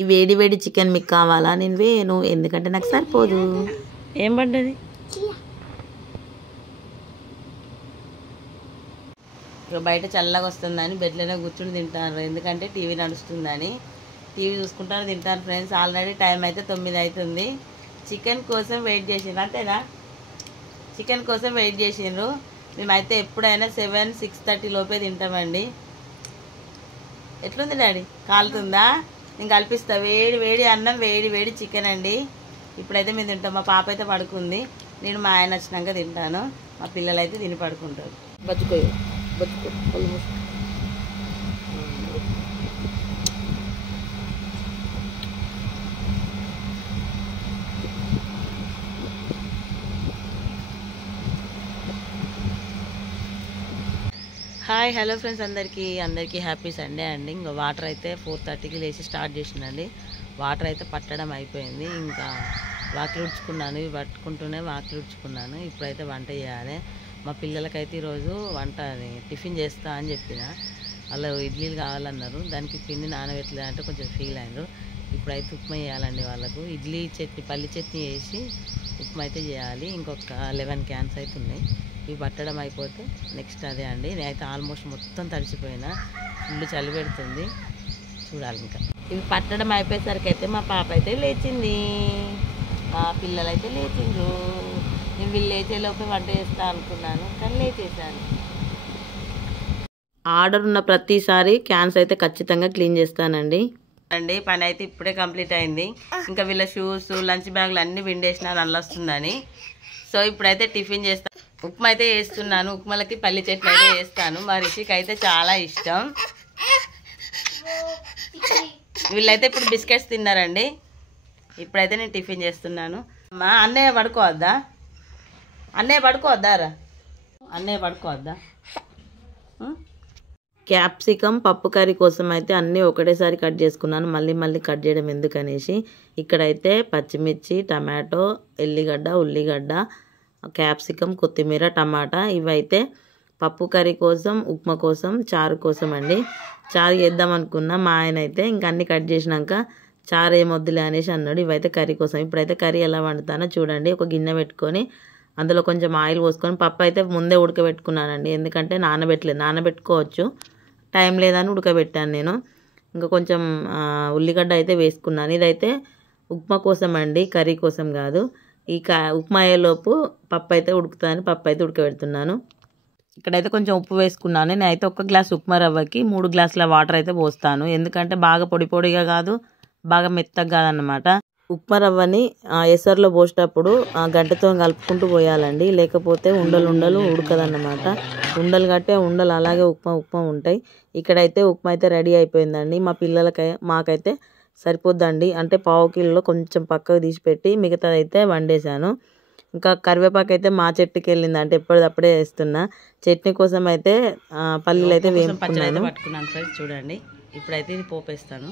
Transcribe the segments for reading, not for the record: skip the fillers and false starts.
ఈ వేడి వేడి చికెన్ మీకు కావాలా? నేను వేయను, ఎందుకంటే నాకు సరిపోదు. ఏం పడ్డది? ఇక బయట చల్లగా వస్తుందని బెడ్లోనే కూర్చుని తింటారు, ఎందుకంటే టీవీ నడుస్తుందని. టీవీ చూసుకుంటారు తింటారు ఫ్రెండ్స్. ఆల్రెడీ టైం అయితే 9 అవుతుంది. చికెన్ కోసం వెయిట్ చేసిండ్రు, అంతేనా? చికెన్ కోసం వెయిట్ చేసిండ్రు. మేమైతే ఎప్పుడైనా 7, 6:30 లోపే తింటామండి. ఎట్లుంది డాడీ? కాలుతుందా? నేను కల్పిస్తా. వేడి వేడి అన్నం, వేడి వేడి చికెన్ అండి. ఇప్పుడైతే మేము తింటాం. మా పాప అయితే పడుకుంది. నేను మా ఆయన వచ్చినాక తింటాను. మా పిల్లలు అయితే తిని పడుకుంటారు. బతుకోయి బతుకో ఆల్మోస్ట్. హాయ్, హలో ఫ్రెండ్స్, అందరికీ హ్యాపీ సండే అండి. ఇంకా వాటర్ అయితే 4:30కి లేచి స్టార్ట్ చేసిందండి. వాటర్ అయితే పట్టడం అయిపోయింది. ఇంకా వాకిలి ఉడ్చుకున్నాను, ఇవి పట్టుకుంటూనే వాకిలి ఉడ్చుకున్నాను. ఇప్పుడైతే వంట చేయాలి. మా పిల్లలకైతే ఈరోజు టిఫిన్ చేస్తా అని చెప్పిన. వాళ్ళు ఇడ్లీలు కావాలన్నారు. దానికి పిండి నానబెట్టలేదంటే కొంచెం ఫీల్ అయినారు. ఇప్పుడైతే ఉప్మా చేయాలండి వాళ్ళకు. ఇడ్లీ చట్నీ, పల్లి చట్నీ వేసి ఉప్మా అయితే చేయాలి. ఇంకొక 11 క్యాన్స్ అయితే ఉన్నాయి. ఇవి పట్టడం అయిపోతే నెక్స్ట్ అదే అండి. నేనైతే ఆల్మోస్ట్ మొత్తం తడిచిపోయినా. ఫుల్ చలి పెడుతుంది, చూడాలి. ఇంకా ఇవి పట్టడం అయిపోయేసరికి అయితే మా పాప అయితే లేచింది, మా పిల్లలు అయితే లేచిండ్రు. నేను వీళ్ళు లేచేలోపే వంట చేస్తా అనుకున్నాను, కానీ లేచేసాను. ఆర్డర్ ఉన్న ప్రతిసారి క్యాన్స్ అయితే ఖచ్చితంగా క్లీన్ చేస్తానండి. పని అయితే ఇప్పుడే కంప్లీట్ అయింది. ఇంకా వీళ్ళ షూస్, లంచ్ బ్యాగులు అన్నీ విండేసిన నల్లొస్తుందని. సో ఇప్పుడైతే టిఫిన్ చేస్తాను. ఉప్మా అయితే వేస్తున్నాను. ఉప్మాలకి పల్లి చట్నీ అయితే వేస్తాను. మా రిషికి అయితే చాలా ఇష్టం. వీళ్ళైతే ఇప్పుడు బిస్కెట్స్ తిన్నారండి. ఇప్పుడైతే నేను టిఫిన్ చేస్తున్నాను. అమ్మా, అన్నయ్య పడుకోవద్దా? రా అన్నయ్య పడుకోవద్దా? క్యాప్సికమ్ పప్పు కర్రీ కోసం అయితే అన్నీ ఒకటేసారి కట్ చేసుకున్నాను. మళ్ళీ కట్ చేయడం ఎందుకనేసి. ఇక్కడైతే పచ్చిమిర్చి, టమాటో, ఎల్లిగడ్డ, ఉల్లిగడ్డ, క్యాప్సికమ్, కొత్తిమీర, టమాటా ఇవైతే పప్పు కర్రీ కోసం, ఉప్మా కోసం, చారు కోసం అండి. చారు చేద్దాం అనుకున్నా. మా ఆయన అయితే ఇంక అన్నీ కట్ చేసినాక చారు ఏమొద్దులే అనేసి అన్నాడు. ఇవైతే కర్రీ కోసం. ఇప్పుడైతే కర్రీ ఎలా వండుతానో చూడండి. ఒక గిన్నె పెట్టుకొని అందులో కొంచెం ఆయిల్ పోసుకొని, పప్పు అయితే ముందే ఉడకబెట్టుకున్నానండి. ఎందుకంటే నానబెట్టుకోవచ్చు, టైం లేదని ఉడకబెట్టాను నేను. ఇంకా కొంచెం ఉల్లిగడ్డ అయితే వేసుకున్నాను. ఇదైతే ఉప్మా కోసం అండి, కర్రీ కోసం కాదు. ఈ ఉప్మా అయ్యేలోపు పప్పు అయితే ఉడుకుతుందని పప్పు అయితే ఉడకబెడుతున్నాను. ఇక్కడైతే కొంచెం ఉప్పు వేసుకున్నాను. నేనైతే 1 గ్లాస్ ఉప్మా రవ్వకి 3 గ్లాసుల వాటర్ అయితే పోస్తాను. ఎందుకంటే బాగా పొడి పొడిగా కాదు, బాగా మెత్తగా కాదన్నమాట. ఉప్మా రవ్వని ఎసర్లో పోసేటప్పుడు గంటతో కలుపుకుంటూ పోయాలండి, లేకపోతే ఉండలు ఉడకదన్నమాట. ఉండలు కట్టే ఉండలు అలాగే ఉప్మా ఉంటాయి. ఇక్కడైతే ఉప్మా అయితే రెడీ అయిపోయిందండి. మాకైతే సరిపోద్దండి. అంటే 1/2 కిలో కొంచెం పక్కకు తీసిపెట్టి మిగతాదైతే వండేసాను. ఇంకా కరివేపాకు అయితే మా చెట్టుకి వెళ్ళింది, అంటే ఎప్పటిదప్పుడే వేస్తున్నా. చట్నీ కోసం అయితే పల్లీలు అయితే వేపుకున్నాను. పట్టుకున్నాను ఫ్రెండ్స్, చూడండి. ఇప్పుడైతే ఇది పోపేస్తాను.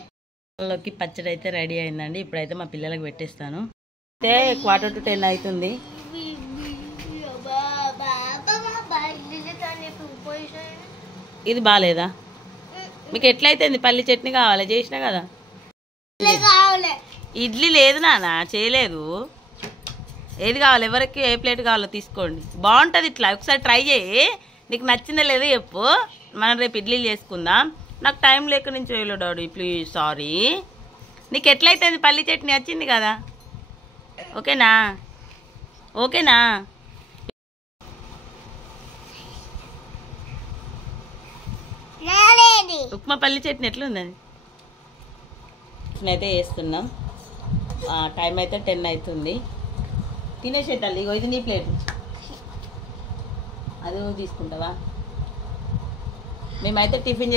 పళ్ళలోకి పచ్చడి అయితే రెడీ అయిందండి. ఇప్పుడైతే మా పిల్లలకి పెట్టేస్తాను. అయితే 9:45 అవుతుంది. ఇది బాగాలేదా? మీకు ఎట్లయితే పల్లి చట్నీ కావాలి, చేసినా కదా. ఇడ్లీ లేదు నాన్న, చేయలేదు. ఏది కావాలి, ఎవరికి ఏ ప్లేట్ కావాలో తీసుకోండి. బాగుంటుంది ఇట్లా. ఒకసారి ట్రై చేయి, నీకు నచ్చిందో లేదో చెప్పు. మనం రేపు ఇడ్లీలు చేసుకుందాం. నాకు టైం లేక నుంచి వేయలేదు డాడీ, ప్లీజ్ సారీ. నీకు ఎట్లయితే పల్లి చట్నీ వచ్చింది కదా, ఓకేనా? ఉప్మా పల్లి చట్నీ ఎట్లుందని అయితే వేస్తున్నాం. టైం అయితే 10 అవుతుంది. తినేసేటల్లి. ఇగో ఇది నీ ప్లేట్, అది తీసుకుంటావా? మేమైతే టిఫిన్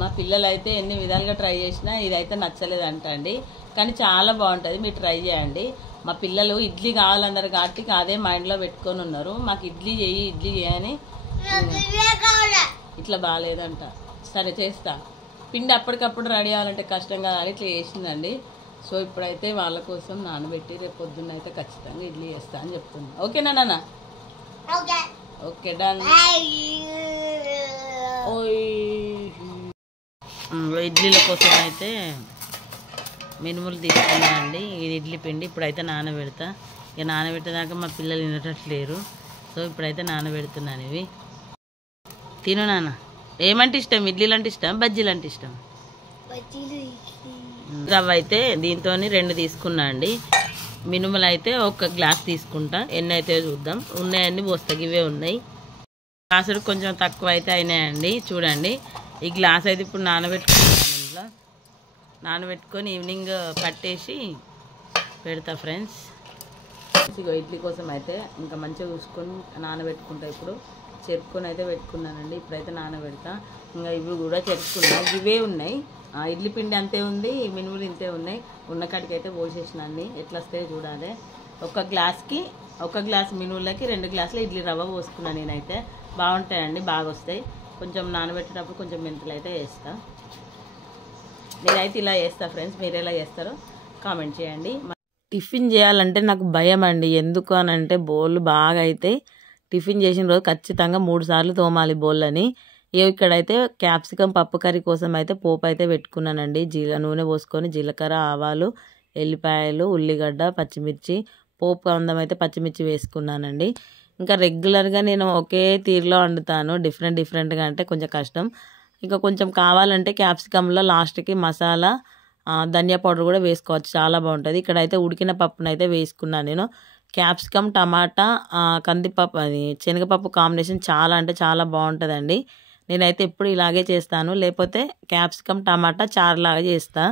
మా పిల్లలు అయితే ఎన్ని విధాలుగా ట్రై చేసినా ఇదైతే నచ్చలేదు అంటండి. కానీ చాలా బాగుంటుంది, మీరు ట్రై చేయండి. మా పిల్లలు ఇడ్లీ కావాలన్నారు కాబట్టి అదే మైండ్లో పెట్టుకొని ఉన్నారు. మాకు ఇడ్లీ చేయని. ఇట్లా బాగాలేదంట. సరే చేస్తా. పిండి అప్పటికప్పుడు రెడీ అవ్వాలంటే కష్టం కదా అని ఇట్లా చేసిందండి. సో ఇప్పుడైతే వాళ్ళ కోసం నానబెట్టి రేపు పొద్దున్న అయితే ఖచ్చితంగా ఇడ్లీ చేస్తా అని చెప్తున్నా. ఓకేనా నాన్న? Okay done. ఇడ్లీల కోసం అయితే మినుములు తీసుకున్నానండి. ఇది ఇడ్లీ పిండి ఇప్పుడైతే నానబెడతా. ఇక నానబెట్టేదాకా మా పిల్లలు వినట్లేరు. సో ఇప్పుడైతే నానబెడుతున్నాను. ఇవి తిను నాన్న. ఏమంటే ఇష్టం? ఇడ్లీలు అంటే ఇష్టం, బజ్జీలు అంటే ఇష్టం? రవ్వ అయితే దీంతో 2 తీసుకున్నా అండి. మినుములు అయితే 1 గ్లాస్ తీసుకుంటా. ఎన్ని అయితే చూద్దాం. ఉన్నాయన్నీ పోస్తా. ఇవే ఉన్నాయి. గ్లాసులు కొంచెం తక్కువ అయితే అయినాయండి. చూడండి, ఈ గ్లాస్ అయితే ఇప్పుడు నానబెట్టుకున్నాను. ఇంట్లో నానబెట్టుకొని ఈవినింగ్ పట్టేసి పెడతా ఫ్రెండ్స్. ఇగో ఇడ్లీ కోసం అయితే ఇంకా మంచిగా చూసుకొని నానబెట్టుకుంటా. ఇప్పుడు చెరుపుకొని అయితే పెట్టుకున్నానండి. ఇప్పుడైతే నానబెడతా. ఇంకా ఇవి కూడా చెరుపుకున్నా. ఇవే ఉన్నాయి. ఇడ్లీ పిండి అంతే ఉంది, మినుములు ఇంతే ఉన్నాయి. ఉన్న కాడికైతే పోసేసినాన్ని. ఎట్లా వస్తాయో చూడాలి. 1 గ్లాస్కి 1 గ్లాస్ మినుములకి 2 గ్లాసులు ఇడ్లీ రవ్వ పోసుకున్నాను నేనైతే. బాగుంటాయండి, బాగా వస్తాయి. కొంచెం నానబెట్టేటప్పుడు కొంచెం మెంతులు అయితే వేస్తా. నేనైతే ఇలా చేస్తా ఫ్రెండ్స్. మీరు ఎలా చేస్తారో కామెంట్ చేయండి. టిఫిన్ చేయాలంటే నాకు భయం అండి. ఎందుకు అని అంటే బౌళ్ళు బాగా అయితే టిఫిన్ చేసిన రోజు ఖచ్చితంగా 3 సార్లు తోమాలి బౌళ్ళని. ఇక్కడైతే క్యాప్సికమ్ పప్పు కర్రీ కోసం అయితే పోపు అయితే పెట్టుకున్నానండి. నూనె పోసుకొని జీలకర్ర, ఆవాలు, ఎల్లిపాయలు, ఉల్లిగడ్డ, పచ్చిమిర్చి, పోపు అందం అయితే పచ్చిమిర్చి వేసుకున్నానండి. ఇంకా రెగ్యులర్గా నేను ఒకే తీరులో వండుతాను. డిఫరెంట్గా అంటే కొంచెం కష్టం. ఇంకా కొంచెం కావాలంటే క్యాప్సికంలో లాస్ట్కి మసాలా, ధనియా పౌడర్ కూడా వేసుకోవచ్చు. చాలా బాగుంటుంది. ఇక్కడైతే ఉడికిన పప్పునైతే వేసుకున్నాను నేను. క్యాప్సికమ్, టమాటా, కందిపప్పు, అది శనగపప్పు కాంబినేషన్ చాలా అంటే చాలా బాగుంటుందండి. నేనైతే ఎప్పుడు ఇలాగే చేస్తాను. లేకపోతే క్యాప్సికమ్, టమాటా చారులాగా చేస్తా.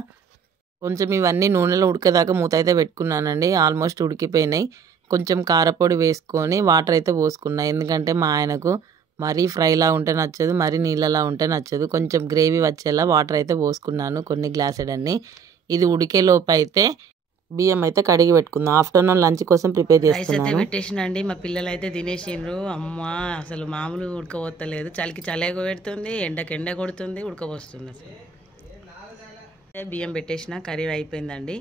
కొంచెం ఇవన్నీ నూనెలో ఉడికేదాకా మూత అయితే పెట్టుకున్నానండి. ఆల్మోస్ట్ ఉడికిపోయినాయి. కొంచెం కారపొడి వేసుకొని వాటర్ అయితే పోసుకున్నా. ఎందుకంటే మా ఆయనకు మరీ ఫ్రైలా ఉంటే నచ్చదు, మరీ నీళ్ళలా ఉంటే నచ్చదు. కొంచెం గ్రేవీ వచ్చేలా వాటర్ అయితే పోసుకున్నాను, కొన్ని గ్లాసులన్నీ. ఇది ఉడికే లోపు అయితే బియ్యం అయితే కడిగి పెట్టుకుందాం. ఆఫ్టర్నూన్ లంచ్ కోసం ప్రిపేర్ చేస్తున్నాను. రైస్ అయితే పెట్టేసినండి. మా పిల్లలు అయితే తినేసిండ్రు. అమ్మ అసలు మామూలు ఉడకబోతలేదు. చలికి చలి పెడుతుంది, ఎండకి ఎండ కొడుతుంది, ఉడకబోస్తుంది. అసలు బియ్యం పెట్టేసిన. కర్రీ అయిపోయిందండి.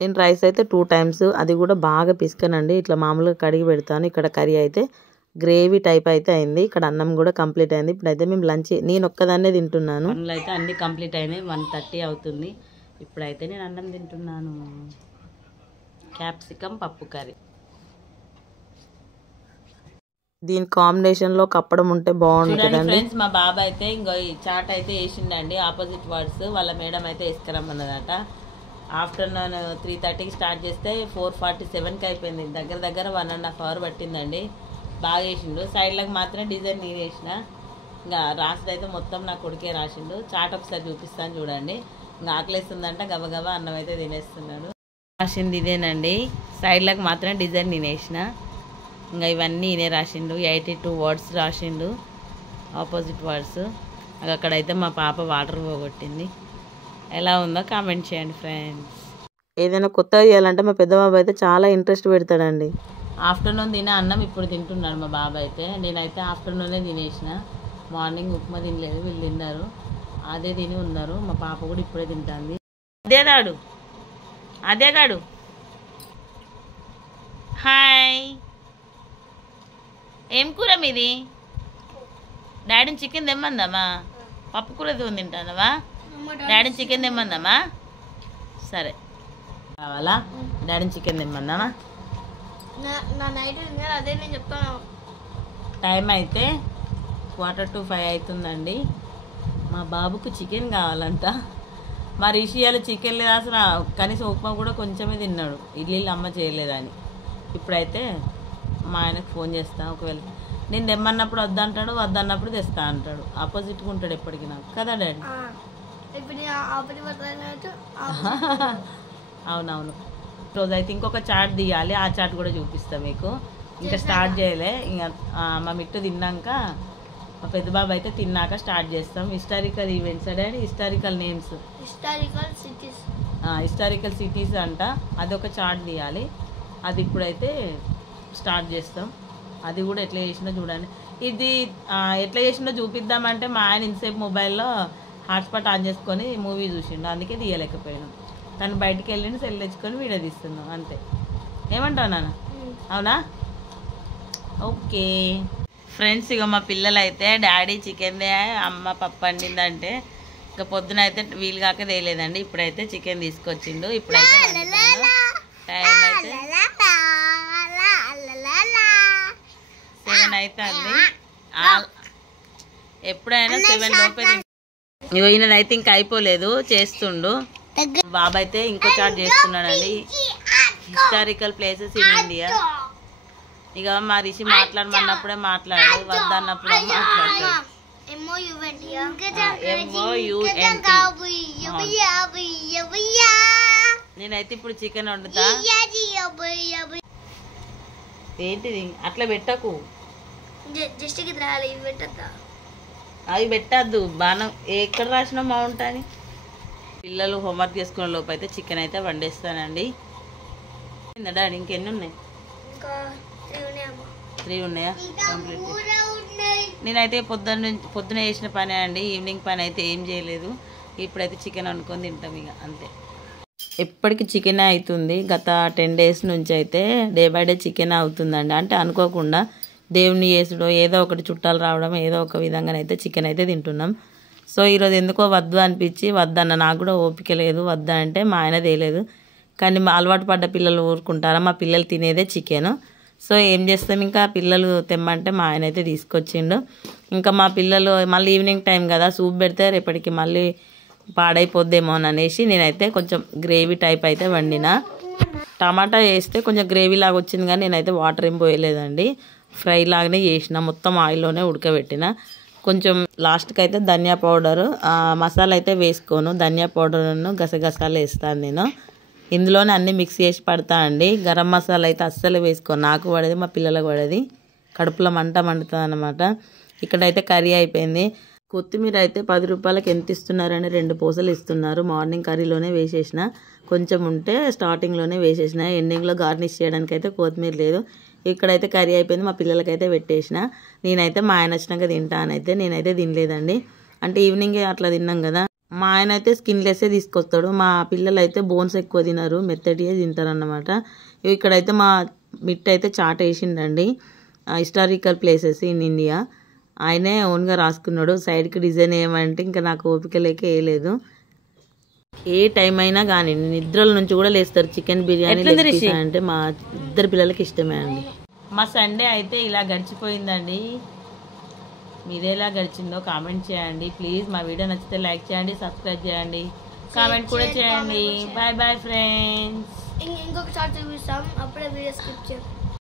నేను రైస్ అయితే 2 టైమ్స్, అది కూడా బాగా పిసుకనండి. ఇట్లా మామూలుగా కడిగి పెడతాను. ఇక్కడ కర్రీ అయితే గ్రేవీ టైప్ అయితే అయింది. ఇక్కడ అన్నం కూడా కంప్లీట్ అయింది. ఇప్పుడైతే మేము లంచ్ నేను ఒక్కదాన్నే తింటున్నాను. పనులు అయితే అన్ని కంప్లీట్ అయినాయి. 1:30 అవుతుంది. ఇప్పుడైతే నేను అన్నం తింటున్నాను. క్యాప్సికమ్ పప్పు కర్రీ. దీని కాంబినేషన్లో కప్పడం ఉంటే బాగుంటుంది ఫ్రెండ్స్. మా బాబా అయితే ఇంకో ఈ చాట్ అయితే వేసిండండి. ఆపోజిట్ వర్డ్స్ వాళ్ళ మేడం అయితే వేసుకురమ్మన్నదట. ఆఫ్టర్నూన్ 3:30కి స్టార్ట్ చేస్తే 4:47కి అయిపోయింది. దగ్గర 1.5 అవర్ పట్టిందండి. బాగా వేసిండు. సైడ్లకు మాత్రం డిజైన్ నేను వేసిన. ఇంకా రాసుడు అయితే మొత్తం నా కొడుకే రాసిండు. చాట్ ఒకసారి చూపిస్తాను చూడండి. ఇంకా ఆకలేస్తుందంట, గబగబా అన్నం అయితే తినేస్తున్నాడు. రాసింది ఇదేనండి. సైడ్లకు మాత్రం డిజైన్ నేను వేసిన. ఇంకా ఇవన్నీ ఈయనే రాసిండు. 82 వర్డ్స్ రాసిండు, ఆపోజిట్ వర్డ్స్. అక్కడైతే మా పాప వాటర్ పోగొట్టింది. ఎలా ఉందో కామెంట్ చేయండి ఫ్రెండ్స్. ఏదైనా కొత్తగా చేయాలంటే మా పెద్ద బాబు అయితే చాలా ఇంట్రెస్ట్ పెడతాడండి. ఆఫ్టర్నూన్ తినే అన్నం ఇప్పుడు తింటున్నాడు మా బాబు అయితే. నేనైతే ఆఫ్టర్నూనే తినేసిన. మార్నింగ్ ఉప్మా తినలేదు, వీళ్ళు తిన్నారు. అదే తిని ఉన్నారు. మా పాప కూడా ఇప్పుడే తింటుంది. అదే గాడు హాయ్. ఏం కూర మీది? డాడీని చికెన్ తెమ్మందామా? పప్పు కూర తింటానవా? డాడీని చికెన్ తెమ్మందామా? సరే, కావాలా? డాడీని చికెన్ తెమ్మందామా? అదే నేను చెప్తాను. టైం అయితే 4:45 అవుతుందండి. మా బాబుకు చికెన్ కావాలంట. మా రిషియాలు చికెన్ లేదు అసలు. కనీసం ఉప్మా కూడా కొంచెమే తిన్నాడు, ఇడ్లీలు అమ్మ చేయలేదని. ఇప్పుడైతే మా ఆయనకు ఫోన్ చేస్తా. ఒకవేళ నేను తెమ్మన్నప్పుడు వద్దంటాడు, వద్దన్నప్పుడు తెస్తా అంటాడు. ఆపోజిట్గా ఉంటాడు ఎప్పటికీ నాకు, కదా డాడీ? అవునవును. రోజు అయితే ఇంకొక చాట్ తీయాలి. ఆ చాట్ కూడా చూపిస్తా మీకు. ఇంకా స్టార్ట్ చేయలే. ఇంకా మా మిట్టు తిన్నాక, మా పెద్ద బాబు అయితే తిన్నాక స్టార్ట్ చేస్తాం. Historical events daddy, historical names, historical cities అంట. అదొక చాట్ తీయాలి. అది ఇప్పుడైతే స్టార్ట్ చేస్తాం. అది కూడా ఎట్లా చేసినా చూడండి. ఇది ఎట్లా చేసిందో చూపిద్దామంటే మా ఆయన ఇంతసేపు మొబైల్లో హాట్స్పాట్ ఆన్ చేసుకొని మూవీ చూసిండు, అందుకే తీయలేకపోయాను. తను బయటికి వెళ్ళిండు, సెల్ తెచ్చుకొని వీడియో తీస్తున్నాం అంతే. ఏమంటావు నాన్న? అవునా? ఓకే ఫ్రెండ్స్, ఇక మా పిల్లలు అయితే డాడీ చికెన్ దే, అమ్మ పప్పు వండిందంటే ఇంకా పొద్దున అయితే వీలు కాక తేలేదండి. ఇప్పుడైతే చికెన్ తీసుకొచ్చిండు. ఇప్పుడైతే టైం అయితే 7 అవుతుంది. ఎప్పుడైనా 7 లోపే. ఈయనదైతే ఇంకా అయిపోలేదు, చేస్తుండు. బాబు అయితే ఇంకో చాట్ చేస్తున్నాడండి, హిస్టారికల్ ప్లేసెస్ ఇన్ ఇండియా. ఇక మా రిషి మాట్లాడమన్నప్పుడే మాట్లాడు, వద్దన్నప్పుడే మాట్లాడతాడు. నేనైతే ఇప్పుడు చికెన్ వండుతా. ఏంటిది అట్లా పెట్టకు, అవి పెట్టద్దు. బాణం ఎక్కడ రాసిన బాగుంటుంది. పిల్లలు హోంవర్క్ చేసుకునే లోపు అయితే చికెన్ అయితే వండేస్తానండి. డాడీ ఇంకెన్ని ఉన్నాయి? 3 ఉన్నాయా? కంప్లీట్. నేనైతే పొద్దున చేసిన పని అండి, ఈవినింగ్ పని అయితే ఏం చేయలేదు. ఇప్పుడైతే చికెన్ వండుకొని తింటాం ఇక అంతే. ఎప్పటికీ చికెన్ అవుతుంది. గత 10 days నుంచి అయితే డే బై డే చికెన్ అవుతుందండి. అంటే అనుకోకుండా దేవుని చేసుడో ఏదో ఒకటి చుట్టాలు రావడం ఏదో ఒక విధంగానైతే చికెన్ అయితే తింటున్నాం. సో ఈరోజు ఎందుకో వద్దు అనిపించి వద్దన్న. నాకు కూడా ఓపిక లేదు, వద్ద అంటే మా ఆయన తేలేదు. కానీ మా అలవాటు పడ్డ పిల్లలు ఊరుకుంటారా? మా పిల్లలు తినేదే చికెన్. సో ఏం చేస్తాం, ఇంకా పిల్లలు తెమ్మంటే మా ఆయన అయితే తీసుకొచ్చిండు. ఇంకా మా పిల్లలు మళ్ళీ ఈవినింగ్ టైం కదా, సూప్ పెడితే రేపటికి మళ్ళీ పాడైపోద్దేమో అని అనేసి నేనైతే కొంచెం గ్రేవీ టైప్ అయితే వండిన. టమాటా వేస్తే కొంచెం గ్రేవీ లాగా వచ్చింది, కానీ నేనైతే వాటర్ ఏం పోయలేదండి. ఫ్రై లాగానే చేసిన, మొత్తం ఆయిల్లోనే ఉడకబెట్టిన. కొంచెం లాస్ట్కి అయితే ధనియా పౌడరు, మసాలా అయితే వేసుకోను. ధనియా పౌడర్ను గసగసాలు వేస్తాను నేను. ఇందులోనే అన్నీ మిక్స్ చేసి పడతా అండి. గరం మసాలా అయితే అస్సలు వేసుకోను, నాకు పడేది మా పిల్లలకు పడేది, కడుపులో మండుతుంది అన్నమాట. ఇక్కడైతే కర్రీ అయిపోయింది. కొత్తిమీర అయితే 10 రూపాయలకి ఎంత ఇస్తున్నారని 2 పూసలు ఇస్తున్నారు. మార్నింగ్ కర్రీలోనే వేసేసిన, కొంచెం ఉంటే స్టార్టింగ్లోనే వేసేసిన. ఎండింగ్లో గార్నిష్ చేయడానికి అయితే కొత్తిమీర లేదు. ఇక్కడైతే కర్రీ అయిపోయింది, మా పిల్లలకైతే పెట్టేసిన. నేనైతే మా ఆయన వచ్చినాక తింటానైతే నేనైతే తినలేదండి. అంటే ఈవినింగే అట్లా తిన్నాం కదా. మా ఆయన అయితే స్కిన్లెస్సే తీసుకొస్తాడు. మా పిల్లలు అయితే బోన్స్ ఎక్కువ తినరు, మెత్తటియే తింటారు అన్నమాట. ఇక్కడైతే మా మిట్ అయితే చాట్ వేసిండండి, హిస్టారికల్ ప్లేసెస్ ఇన్ ఇండియా. ఆయనే ఓన్గా రాసుకున్నాడు. సైడ్కి డిజైన్ ఏమంటే ఇంకా నాకు ఓపిక లేక వేయలేదు. ఏ టైం అయినా కానీ నిద్రల నుంచి కూడా లేస్తారు. చికెన్ బిర్యానీ అంటే మా 2 పిల్లలకి ఇష్టమే అండి. మా సండే అయితే ఇలా గడిచిపోయిందండి. మీరేలా గడిచిందో కామెంట్ చేయండి ప్లీజ్. మా వీడియో నచ్చితే లైక్ చేయండి, సబ్స్క్రైబ్ చేయండి, కామెంట్ కూడా చేయండి. Bye bye friends. ఇంకొక షార్ట్ చూపిస్తాం, అప్పుడే వీడియో స్కిప్ చేయండి.